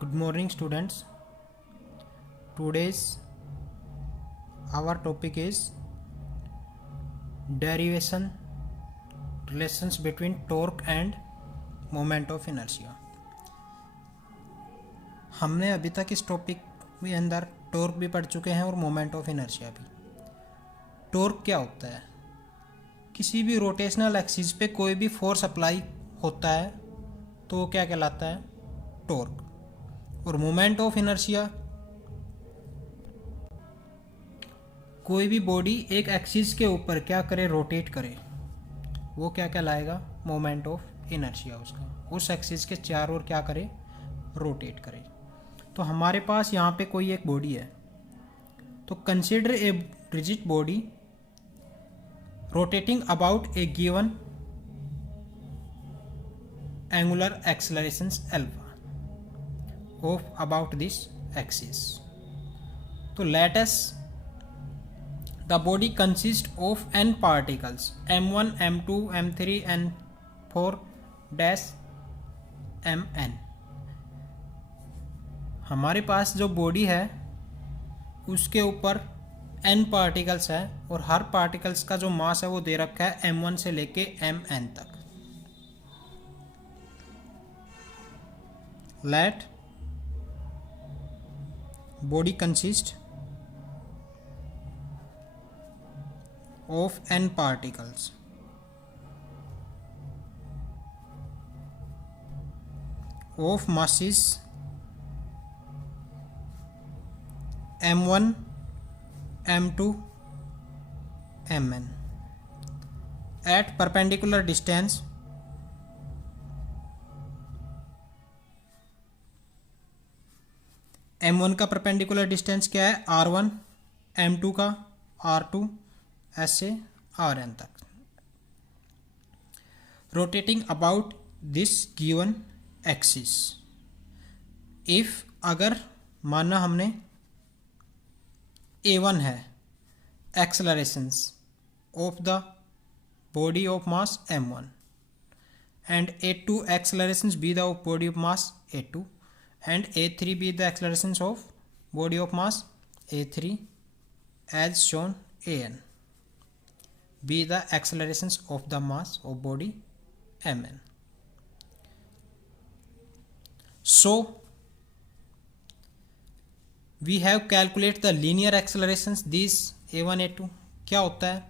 Good morning, students. Today's our topic is derivation relations between torque and moment of inertia. हमने अभी तक इस topic के अंदर टॉर्क भी पढ़ चुके हैं और मोमेंट ऑफ इनर्शिया भी। टॉर्क क्या होता है? किसी भी रोटेशनल एक्सिस पे कोई भी फोर्स अप्लाई होता है तो वो क्या कहलाता है? टॉर्क। और मोमेंट ऑफ इनर्शिया, कोई भी बॉडी एक एक्सिस के ऊपर क्या करे, रोटेट करे, वो क्या कहलाएगा? Moment of inertia. उसका उस एक्सिस के चारों ओर क्या करे, रोटेट करे। तो हमारे पास यहाँ पे कोई एक बॉडी है, तो consider a rigid body rotating about a given angular accelerations alpha of about this axis. So let us, the body consists of n particles m1 m2 m3 m4 dash mn. हमारे पास जो body है उसके ऊपर n particles है और हर particles का जो मास है वो दे रखा है m1 से लेके mn तक। Let body consists of n particles of masses m1 m2 mn at perpendicular distance m1 का परपेंडिकुलर डिस्टेंस क्या है? r1, m2 का r2, ऐसे rn तक। Rotating about this given axis. If, अगर माना हमने a1 है accelerations of the body of mass m1 and a2 accelerations be the body of mass a2 and a3 be the accelerations of body of mass a3 as shown an be the accelerations of the mass of body mn. So we have calculate the linear accelerations these a1 a2 क्या होता है?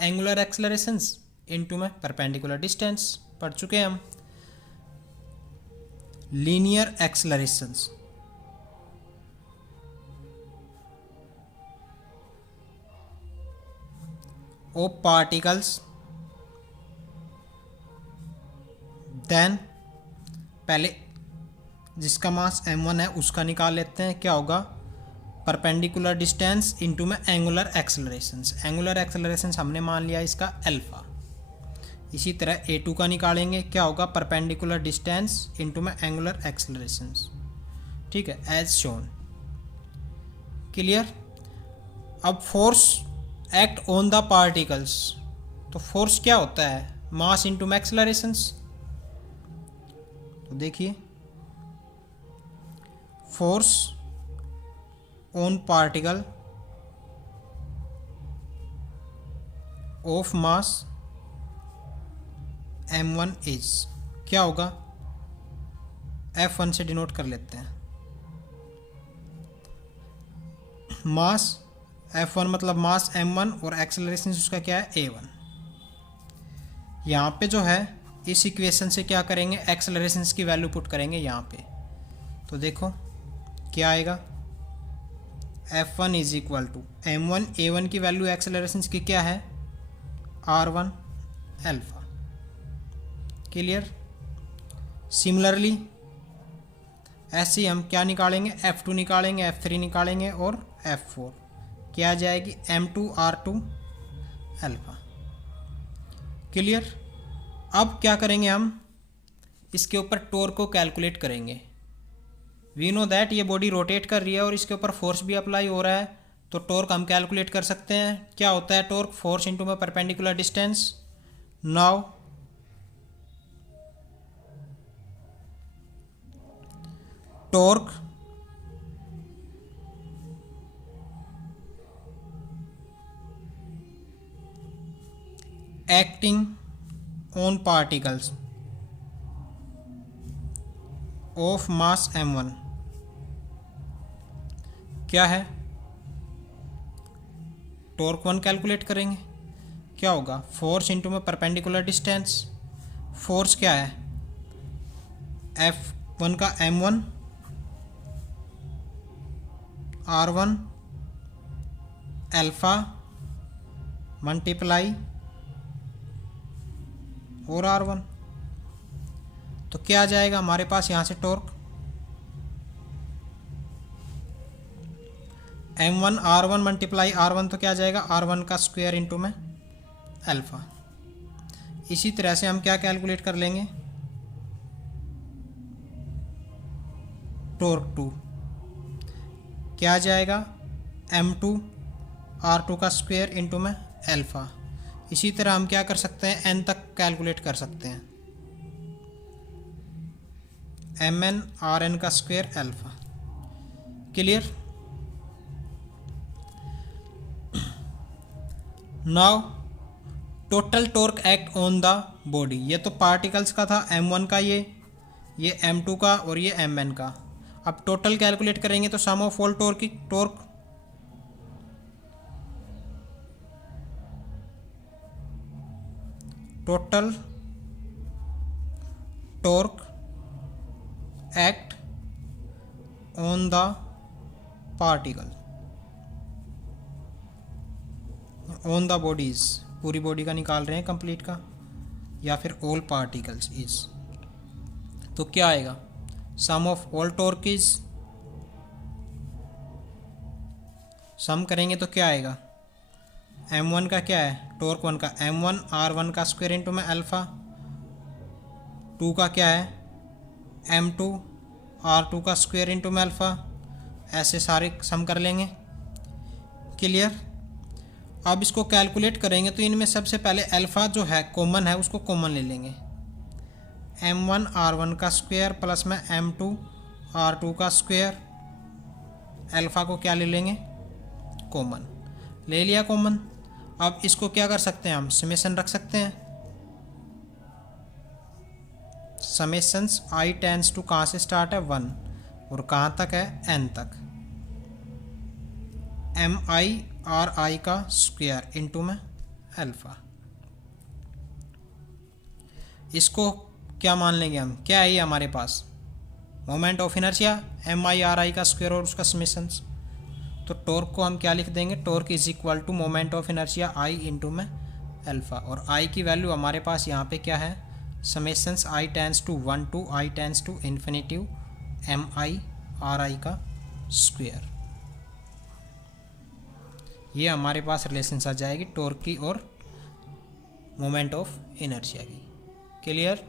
Angular एक्सेलरेशंस into में perpendicular distance पढ़ चुके हैं हम। Linear एक्सेलरेशंस of particles, then पहले जिसका मास m1 है उसका निकाल लेते हैं, क्या होगा? परपेंडिकुलर डिस्टेंस इनटू में एंगुलर एक्सेलरेशंस। एंगुलर एक्सेलरेशंस हमने मान लिया इसका अल्फा। इसी तरह a2 का निकालेंगे, क्या होगा? परपेंडिकुलर डिस्टेंस इनटू में एंगुलर एक्सेलरेशंस। ठीक है, एज शोन। क्लियर? अब force act on the particles, तो फोर्स क्या होता है? मास इनटू में एक्सेलरेशंस। तो देखिए, force on particle of mass m1 is, क्या होगा? F1 से डिनोट कर लेते हैं। मास F1 मतलब मास m1 और एक्सेलरेशन उसका क्या है? a1। यहाँ पे जो है इस इक्वेशन से क्या करेंगे? एक्सेलरेशन की वैल्यू पुट करेंगे यहाँ पे। तो देखो क्या आएगा? F1 is equal to m1 a1 की वैल्यू एक्सेलरेशन की क्या है? r1 alpha. क्लियर? सिमिलरली ऐसे ही हम क्या निकालेंगे? F2 निकालेंगे, F3 निकालेंगे और F4 क्या आ जाएगी? m2 r2 alpha. क्लियर? अब क्या करेंगे हम? इसके ऊपर टॉर्क को कैलकुलेट करेंगे। वी नो दैट ये बॉडी रोटेट कर रही है और इसके ऊपर फोर्स भी अप्लाई हो रहा है, तो टॉर्क हम कैलकुलेट कर सकते हैं। क्या होता है टॉर्क? फोर्स इनटू में perpendicular distance. Now torque acting on particles of mass m1 क्या है? टॉर्क 1 कैलकुलेट करेंगे, क्या होगा? फोर्स इंटू में परपेंडिकुलर डिस्टेंस। फोर्स क्या है? F1 का m1 R1 अल्फा मल्टीप्लाई और R1। तो क्या आ जाएगा हमारे पास यहाँ से? Torque m1 R1 multiply R1, तो क्या आ जाएगा? R1 का स्क्वायर इंटू में अल्फा। इसी तरह से हम क्या कैलकुलेट कर लेंगे? टॉर्क 2 क्या आ जाएगा? m2 R2 का स्क्वायर इंटू में अल्फा। इसी तरह हम क्या कर सकते हैं? n तक कैलकुलेट कर सकते हैं, mn Rn का square alpha. Clear? Now total torque act on the body. ये तो पार्टिकल्स का था, m1 का, ये m2 का और ये mn का। अब टोटल कैलकुलेट करेंगे तो sum of all torque total torque act on the particle on the bodies, पूरी बॉडी का निकाल रहे हैं, कंप्लीट का, या फिर ऑल पार्टिकल्स इज। तो क्या आएगा? सम ऑफ ऑल टॉर्क इज, सम करेंगे तो क्या आएगा? m1 का क्या है? टॉर्क 1 का m1 R1 का स्क्वायर इंटू में अल्फा। 2 का क्या है? m2 R2 का स्क्वायर इंटू में अल्फा। ऐसे सारे सम कर लेंगे। क्लियर? अब इसको कैलकुलेट करेंगे तो इनमें सबसे पहले अल्फ़ा जो है कॉमन है, उसको कॉमन ले लेंगे। m1 R1 का स्क्वायर प्लस में m2 R2 का स्क्वायर, अल्फ़ा को क्या ले लेंगे? कॉमन ले लिया कॉमन। अब इसको क्या कर सकते हैं? हम समेशन रख सकते हैं। समेशंस i टेंस टू कहाँ से स्टार्ट है? 1 और कहाँ तक है? n तक। mi ri का स्क्वायर इंटू में अल्फ़ा। इसको क्या मान लेंगे हम? क्या है ये हमारे पास? Moment of inertia, mi ri का स्क्वायर और उसका समेशंस। तो टॉर्क को हम क्या लिख देंगे? Torque is equal to moment of inertia i into में अल्फ़ा। और i की वैल्यू हमारे पास यहाँ पे क्या है? Summations i tends to 1 to i tends to infinitive mi ri का स्क्वायर। ये हमारे पास रिलेशंस आ जाएगी टॉर्क की और मोमेंट ऑफ इनर्शिया की। क्लियर?